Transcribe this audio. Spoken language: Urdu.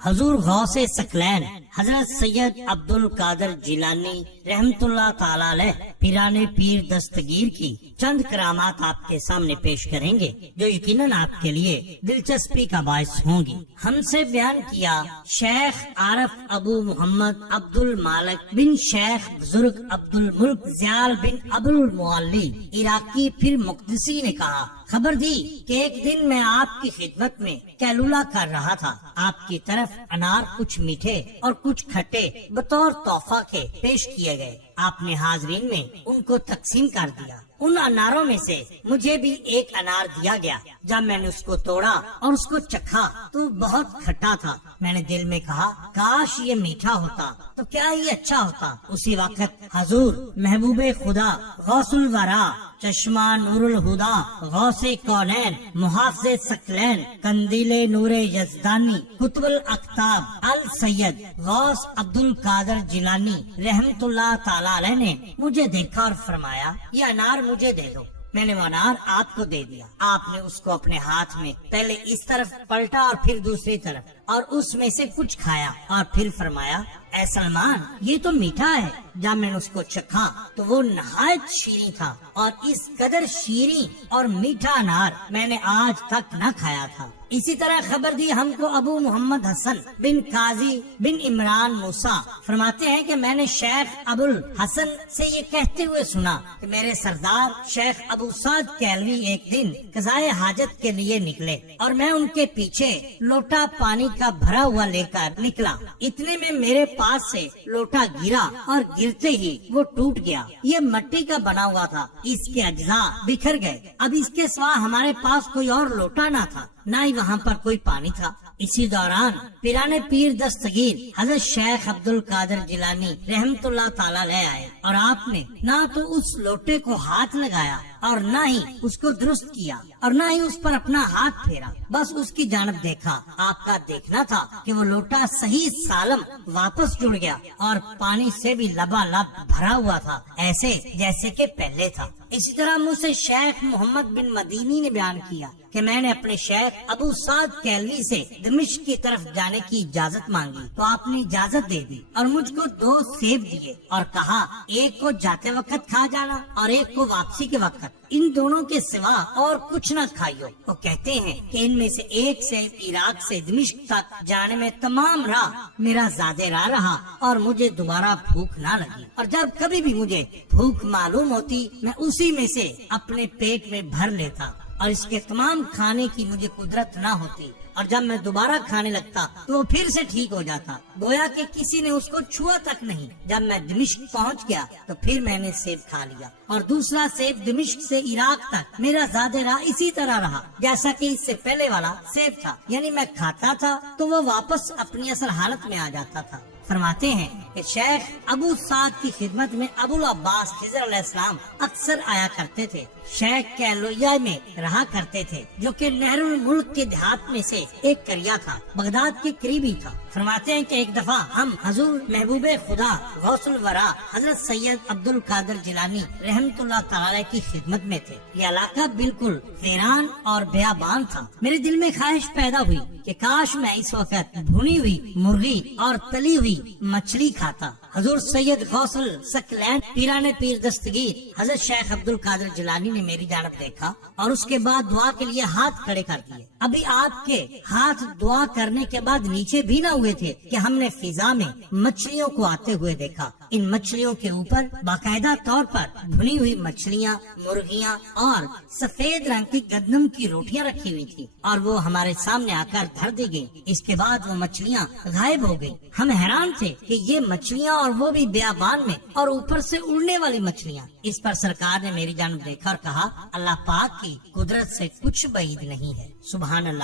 حضور غوث ثقلین حضرت سید عبد القادر جیلانی رحمت اللہ تعالی علیہ پیران پیر دستگیر کی چند کرامات آپ کے سامنے پیش کریں گے جو یقیناً آپ کے لیے دلچسپی کا باعث ہوں گی۔ ہم سے بیان کیا شیخ عارف ابو محمد عبد المالک بن شیخ بزرگ عبد الملک زیال بن ابو المعلی عراقی پھر مقدسی نے کہا، خبر دی کہ ایک دن میں آپ کی خدمت میں کیلولا کر رہا تھا، آپ کی طرف انار کچھ میٹھے اور کچھ کھٹے بطور تحفہ کے پیش کیے گئے۔ آپ نے حاضرین میں ان کو تقسیم کر دیا۔ ان اناروں میں سے مجھے بھی ایک انار دیا گیا۔ جب میں نے اس کو توڑا اور اس کو چکھا تو بہت کھٹا تھا۔ میں نے دل میں کہا کاش یہ میٹھا ہوتا تو کیا یہ اچھا ہوتا۔ اسی وقت حضور محبوب خدا غوث الورا چشمہ نور الہدا غوث کونین محافظ ثقلین قندیل نور یزدانی قطب الاقطاب السید غوث عبد القادر جیلانی رحمت اللہ تعالی علیہ نے مجھے دیکھا اور فرمایا یہ انار مجھے دے دو۔ میں نے وہ انار آپ کو دے دیا۔ آپ نے اس کو اپنے ہاتھ میں پہلے اس طرف پلٹا اور پھر دوسری طرف اور اس میں سے کچھ کھایا اور پھر فرمایا اے سلمان یہ تو میٹھا ہے۔ جب میں نے اس کو چکھا تو وہ نہایت شیریں تھا اور اس قدر شیریں اور میٹھا انار میں نے آج تک نہ کھایا تھا۔ اسی طرح خبر دی ہم کو ابو محمد حسن بن قاضی بن عمران موسیٰ فرماتے ہیں کہ میں نے شیخ ابو الحسن سے یہ کہتے ہوئے سنا کہ میرے سردار شیخ ابو سعد کیلوی ایک دن قضائے حاجت کے لیے نکلے اور میں ان کے پیچھے لوٹا پانی کا بھرا ہوا لے کر نکلا۔ اتنے میں میرے پاس سے لوٹا گرا اور گرتے ہی وہ ٹوٹ گیا۔ یہ مٹی کا بنا ہوا تھا، اس کے اجزاء بکھر گئے۔ اب اس کے سوا ہمارے پاس کوئی اور لوٹا نہ تھا، نہ ہی وہاں پر کوئی پانی تھا۔ اسی دوران پیران پیر دستگیر حضرت شیخ عبد القادر جیلانی رحمت اللہ تعالی علیہ آئے اور آپ نے نہ تو اس لوٹے کو ہاتھ لگایا اور نہ ہی اس کو درست کیا اور نہ ہی اس پر اپنا ہاتھ پھیرا، بس اس کی جانب دیکھا۔ آپ کا دیکھنا تھا کہ وہ لوٹا صحیح سالم واپس جڑ گیا اور پانی سے بھی لبالب بھرا ہوا تھا، ایسے جیسے کہ پہلے تھا۔ اسی طرح مجھ سے شیخ محمد بن مدینی نے بیان کیا کہ میں نے اپنے شیخ ابو سعد کیلوی سے دمشق کی طرف جانے کی اجازت مانگی تو آپ نے اجازت دے دی اور مجھ کو 2 سیب دیے اور کہا ایک کو جاتے وقت کھا جانا اور ایک کو واپسی کے وقت، ان دونوں کے سوا اور کچھ نہ کھائیو۔ وہ کہتے ہیں کہ ان میں سے ایک سیب عراق سے دمشق تک جانے میں تمام راہ میرا زاد راہ رہا اور مجھے دوبارہ بھوک نہ لگی، اور جب کبھی بھی مجھے بھوک معلوم ہوتی میں اسی میں سے اپنے پیٹ میں بھر لیتا اور اس کے تمام کھانے کی مجھے قدرت نہ ہوتی، اور جب میں دوبارہ کھانے لگتا تو وہ پھر سے ٹھیک ہو جاتا، گویا کہ کسی نے اس کو چھوا تک نہیں۔ جب میں دمشق پہنچ گیا تو پھر میں نے سیب کھا لیا اور دوسرا سیب دمشق سے عراق تک میرا زاد راہ اسی طرح رہا جیسا کہ اس سے پہلے والا سیب تھا، یعنی میں کھاتا تھا تو وہ واپس اپنی اصل حالت میں آ جاتا تھا۔ فرماتے ہیں کہ شیخ ابو سعد کی خدمت میں ابو العباس خضر علیہ السلام اکثر آیا کرتے تھے۔ شیخ کیلویا میں رہا کرتے تھے جو کہ نہر الملک کے دیہات میں سے ایک قریہ تھا، بغداد کے قریب ہی تھا۔ فرماتے ہیں کہ ایک دفعہ ہم حضور محبوب خدا غوث الورا حضرت سید عبد القادر جیلانی رحمت اللہ تعالی کی خدمت میں تھے۔ یہ علاقہ بالکل ویران اور بیابان تھا۔ میرے دل میں خواہش پیدا ہوئی کہ کاش میں اس وقت بھنی ہوئی مرغی اور تلی ہوئی مچھلی کھاتا۔ حضور سید غوث ثقلین پیران پیر دستگیر حضرت شیخ عبد القادر جیلانی نے میری جانب دیکھا اور اس کے بعد دعا کے لیے ہاتھ کھڑے کر دیے۔ ابھی آپ کے ہاتھ دعا کرنے کے بعد نیچے بھی نہ ہوئے تھے کہ ہم نے فضا میں مچھلیوں کو آتے ہوئے دیکھا۔ ان مچھلیوں کے اوپر باقاعدہ طور پر بھنی ہوئی مچھلیاں، مرغیاں اور سفید رنگ کی گندم کی روٹیاں رکھی ہوئی تھی اور وہ ہمارے سامنے آ کر دھر دی گئی۔ اس کے بعد وہ مچھلیاں غائب ہو گئی۔ ہم حیران تھے کہ یہ مچھلیاں اور وہ بھی بیابان میں اور اوپر سے اڑنے والی مچھلیاں۔ اس پر سرکار نے میری جانب دیکھا اور کہا اللہ پاک کی قدرت سے کچھ بعید نہیں ہے۔ سبحان اللہ۔